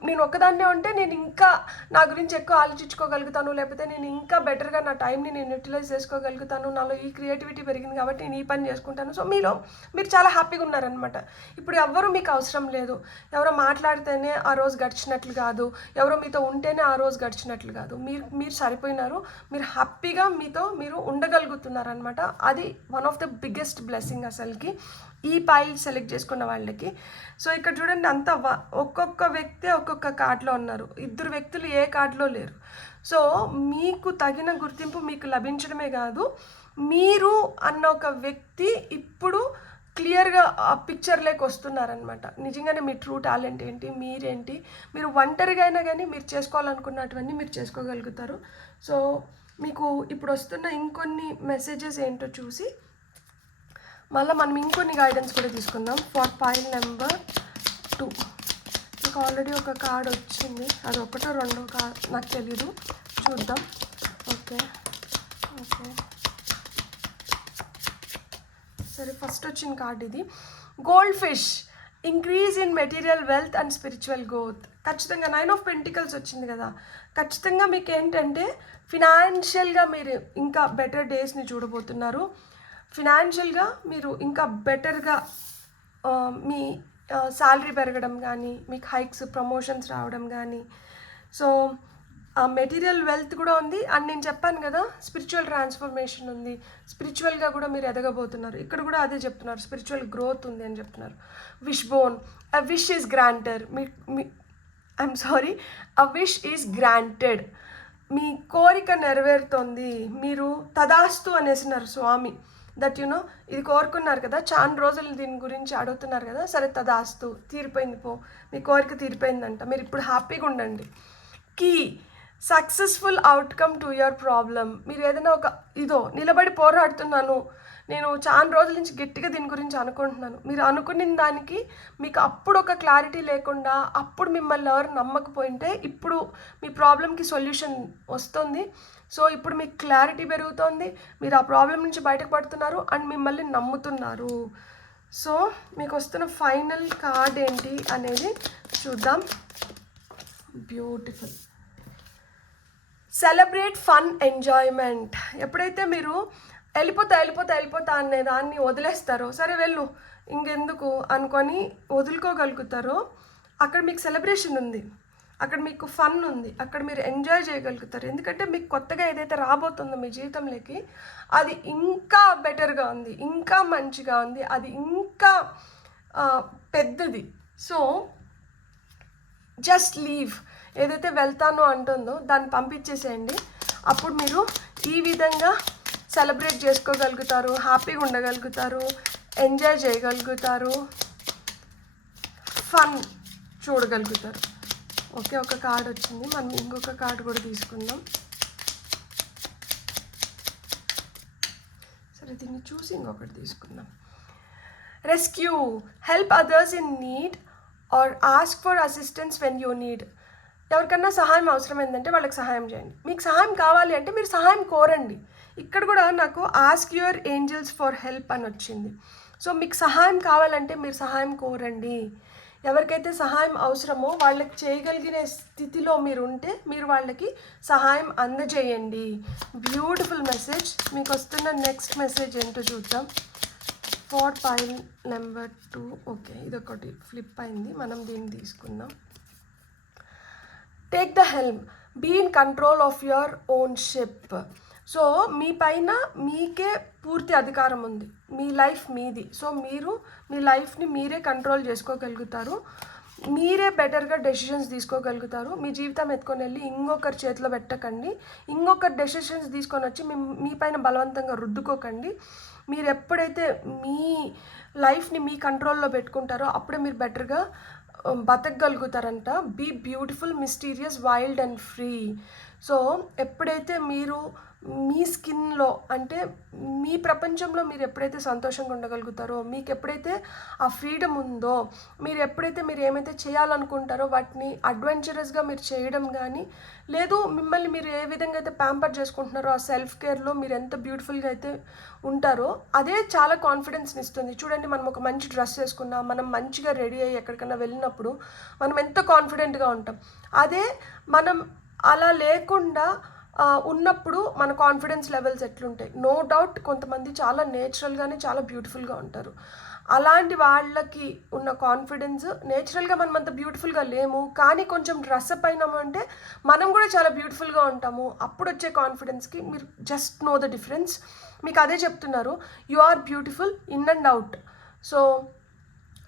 నేను ఒక్కదాన్నే ఉంటే నేను ఇంకా నా గురించి ఎక్కువ ఆలోచించుకోగలుగుతాను, లేకపోతే నేను ఇంకా బెటర్గా నా టైంని నేను యూటిలైజ్ చేసుకోగలుగుతాను, నాలో ఈ క్రియేటివిటీ పెరిగింది కాబట్టి నేను ఈ పని చేసుకుంటాను. సో మీరు చాలా హ్యాపీగా ఉన్నారనమాట. ఇప్పుడు ఎవ్వరూ మీకు అవసరం లేదు, ఎవరో మాట్లాడితేనే ఆ రోజు గడిచినట్లు కాదు, ఎవరో మీతో ఉంటేనే ఆ రోజు గడిచినట్లు కాదు. మీరు సరిపోయినారు, మీరు హ్యాపీగా మీతో మీరు ఉండగలుగుతున్నారనమాట. అది one of the biggest blessing అసలుకి ఈ పైల్ సెలెక్ట్ చేసుకున్న వాళ్ళకి. సో ఇక్కడ చూడండి, అంతా ఒక్కొక్క వ్యక్తి ఒక్కొక్క కార్డులో ఉన్నారు, 2 వ్యక్తులు ఏ కార్డులో లేరు. సో మీకు తగిన గుర్తింపు మీకు లభించడమే కాదు, మీరు అన్న ఒక వ్యక్తి ఇప్పుడు క్లియర్గా ఆ పిక్చర్లోకి వస్తున్నారనమాట. నిజంగానే మీ ట్రూ టాలెంట్ ఏంటి, మీరేంటి, మీరు ఒంటరిగా అయినా కానీ మీరు చేసుకోవాలనుకున్నటువన్నీ మీరు చేసుకోగలుగుతారు. సో మీకు ఇప్పుడు వస్తున్న ఇంకొన్ని మెసేజెస్ ఏంటో చూసి మళ్ళీ మనం ఇంకొన్ని గైడెన్స్ కూడా తీసుకుందాం. ఫర్ పైల్ నెంబర్ 2 మీకు ఆల్రెడీ ఒక కార్డ్ వచ్చింది, అది 1ో 2ో కార్డ్ నాకు తెలీదు, చూద్దాం. ఓకే సరే, ఫస్ట్ వచ్చిన కార్డ్ ఇది. Gold fish, increase in material wealth and spiritual growth. ఖచ్చితంగా 9 ఆఫ్ పెంటికల్స్ వచ్చింది కదా, ఖచ్చితంగా మీకు ఏంటంటే ఫినాన్షియల్గా మీరు ఇంకా బెటర్ డేస్ని చూడబోతున్నారు. ఫినాన్షియల్గా మీరు ఇంకా బెటర్గా మీ శాలరీ పెరగడం కానీ, మీకు హైక్స్, ప్రమోషన్స్ రావడం కానీ, సో మెటీరియల్ వెల్త్ కూడా ఉంది. అండ్ నేను చెప్పాను కదా స్పిరిచువల్ ట్రాన్స్ఫర్మేషన్ ఉంది, స్పిరిచువల్గా కూడా మీరు ఎదగబోతున్నారు. ఇక్కడ కూడా అదే చెప్తున్నారు, స్పిరిచువల్ గ్రోత్ ఉంది అని చెప్తున్నారు. Wishbone, a wish is granted. A wish is granted. మీ కోరిక నెరవేరుతోంది, మీరు తదాస్తు అనేసినారు స్వామి. దట్ ఇది కోరుకున్నారు కదా, చాలా రోజులు దీని గురించి అడుగుతున్నారు కదా, సరే తదాస్తు, తీరిపోయింది, మీ కోరిక తీరిపోయిందంట, మీరు ఇప్పుడు హ్యాపీగా ఉండండి. Key successful outcome to your problem. మీరు ఏదైనా ఒక నిలబడి పోరాడుతున్నాను, నేను చాలా రోజుల నుంచి గట్టిగా దీని గురించి అనుకుంటున్నాను, మీరు అనుకున్న దానికి మీకు అప్పుడు ఒక క్లారిటీ లేకుండా, అప్పుడు మిమ్మల్ని ఎవరు నమ్మకపోయింటే ఇప్పుడు మీ ప్రాబ్లంకి సొల్యూషన్ వస్తుంది. సో ఇప్పుడు మీకు క్లారిటీ పెరుగుతోంది, మీరు ఆ ప్రాబ్లం నుంచి బయటకు పడుతున్నారు అండ్ మిమ్మల్ని నమ్ముతున్నారు. సో మీకు వస్తున్న ఫైనల్ కార్డ్ ఏంటి అనేది చూద్దాం. బ్యూటిఫుల్. Celebrate fun enjoyment. ఎప్పుడైతే మీరు వెళ్ళిపోతా అనే దాన్ని వదిలేస్తారో, సరే వెళ్ళు ఇంకెందుకు అనుకొని వదులుకోగలుగుతారో, అక్కడ మీకు సెలబ్రేషన్ ఉంది, అక్కడ మీకు ఫన్ ఉంది, అక్కడ మీరు ఎంజాయ్ చేయగలుగుతారు. ఎందుకంటే మీకు కొత్తగా ఏదైతే రాబోతుందో మీ జీవితంలోకి, అది ఇంకా బెటర్గా ఉంది, ఇంకా మంచిగా ఉంది, అది ఇంకా పెద్దది. So just leave. ఏదైతే వెళ్తానో అంటుందో దాన్ని పంపించేసేయండి. అప్పుడు మీరు ఈ విధంగా సెలబ్రేట్ చేసుకోగలుగుతారు, హ్యాపీగా ఉండగలుగుతారు, ఎంజాయ్ చేయగలుగుతారు, ఫన్ చూడగలుగుతారు. ఓకే, ఒక కార్డ్ వచ్చింది, మనం ఇంకొక కార్డ్ కూడా తీసుకుందాం. సరే, దీన్ని చూసి ఇంకొకటి తీసుకుందాం. Rescue, help others in need or ask for assistance when you need. ఎవరికన్నా సహాయం అవసరమైందంటే వాళ్ళకి సహాయం చేయండి. మీకు సహాయం కావాలి అంటే మీరు సహాయం కోరండి. ఇక్కడ కూడా నాకు ask your angels for help అని వచ్చింది. సో మీకు సహాయం కావాలంటే మీరు సహాయం కోరండి. ఎవరికైతే సహాయం అవసరమో వాళ్ళకి చేయగలిగిన స్థితిలో మీరు ఉంటే మీరు వాళ్ళకి సహాయం అందజేయండి. Beautiful message. మీకు వస్తున్న నెక్స్ట్ మెసేజ్ ఏంటో చూద్దాం. For pile number 2. ఓకే, ఇదొకటి ఫ్లిప్ అయింది, మనం దీన్ని తీసుకుందాం. Take the helm, be in control of your own ship. So మీ పైన మీకే పూర్తి అధికారం ఉంది, మీ లైఫ్ మీది. సో మీరు మీ లైఫ్ని మీరే కంట్రోల్ చేసుకోగలుగుతారు, మీరే బెటర్గా డెసిషన్స్ తీసుకోగలుగుతారు. మీ జీవితం ఎత్తుకొని వెళ్ళి ఇంకొకరి చేతిలో పెట్టకండి, ఇంకొకరి డెసిషన్స్ తీసుకొని వచ్చి మీ పైన బలవంతంగా రుద్దుకోకండి. మీరు ఎప్పుడైతే మీ లైఫ్ని మీ కంట్రోల్లో పెట్టుకుంటారో అప్పుడే మీరు బెటర్గా బతకగలుగుతారంట. Be beautiful, mysterious, wild and free. So ఎప్పుడైతే మీరు మీ స్కిన్లో అంటే మీ ప్రపంచంలో మీరు ఎప్పుడైతే సంతోషంగా ఉండగలుగుతారో, మీకు ఎప్పుడైతే ఆ ఫ్రీడమ్ ఉందో, మీరు ఎప్పుడైతే మీరు ఏమైతే చేయాలనుకుంటారో వాటిని అడ్వెంచరస్గా మీరు చేయడం కానీ, లేదు మిమ్మల్ని మీరు ఏ విధంగా అయితే ప్యాంపర్ చేసుకుంటున్నారో ఆ సెల్ఫ్ కేర్లో మీరు ఎంత బ్యూటిఫుల్గా అయితే ఉంటారో అదే చాలా కాన్ఫిడెన్స్ని ఇస్తుంది. చూడండి, మనం ఒక మంచి డ్రెస్ వేసుకున్నా, మనం మంచిగా రెడీ అయ్యి ఎక్కడికైనా వెళ్ళినప్పుడు మనం ఎంత కాన్ఫిడెంట్గా ఉంటాం. అదే మనం అలా లేకుండా ఉన్నప్పుడు మన కాన్ఫిడెన్స్ లెవెల్స్ ఎట్లుంటాయి. నో డౌట్ కొంతమంది చాలా నేచురల్గానే చాలా బ్యూటిఫుల్గా ఉంటారు. అలాంటి వాళ్ళకి ఉన్న కాన్ఫిడెన్స్, నేచురల్గా మనం అంత బ్యూటిఫుల్గా లేము కానీ కొంచెం డ్రెస్అప్ అయినాము అంటే మనం కూడా చాలా బ్యూటిఫుల్గా ఉంటాము. అప్పుడు వచ్చే కాన్ఫిడెన్స్కి మీరు జస్ట్ నో ద డిఫరెన్స్. మీకు అదే చెప్తున్నారు, you are beautiful in and out. So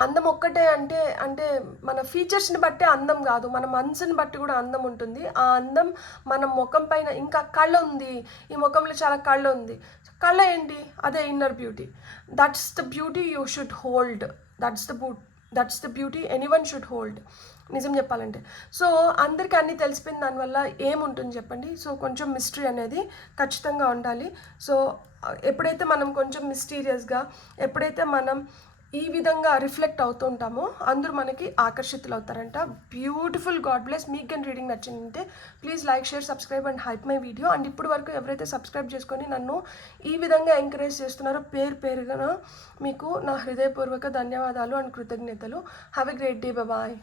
అందం ఒక్కటే అంటే అంటే మన ఫీచర్స్ని బట్టే అందం కాదు, మన మనసుని బట్టి కూడా అందం ఉంటుంది. ఆ అందం మన ముఖం పైన, ఇంకా కళ్ళ ఉంది, ఈ ముఖంలో చాలా కళ్ళ ఉంది, కళ్ళ ఏంటి, అదే inner beauty. That's the beauty you should hold, that's the beauty anyone should hold, నిజం చెప్పాలంటే. సో అందరికీ అన్నీ తెలిసిపోయింది, దానివల్ల ఏముంటుంది చెప్పండి. సో కొంచెం మిస్టరీ అనేది ఖచ్చితంగా ఉండాలి. సో ఎప్పుడైతే మనం కొంచెం మిస్టీరియస్గా, ఎప్పుడైతే మనం ఈ విధంగా రిఫ్లెక్ట్ అవుతూ ఉంటామో అందరూ మనకి ఆకర్షితులు అవుతారంట. బ్యూటిఫుల్. God bless. మీకు కానీ రీడింగ్ నచ్చిందంటే please like, share, subscribe and hype my video. And ఇప్పుడు వరకు ఎవరైతే సబ్స్క్రైబ్ చేసుకొని నన్ను ఈ విధంగా ఎంకరేజ్ చేస్తున్నారో పేరుగా మీకు నా హృదయపూర్వక ధన్యవాదాలు అండ్ కృతజ్ఞతలు. Have a great day. Bye.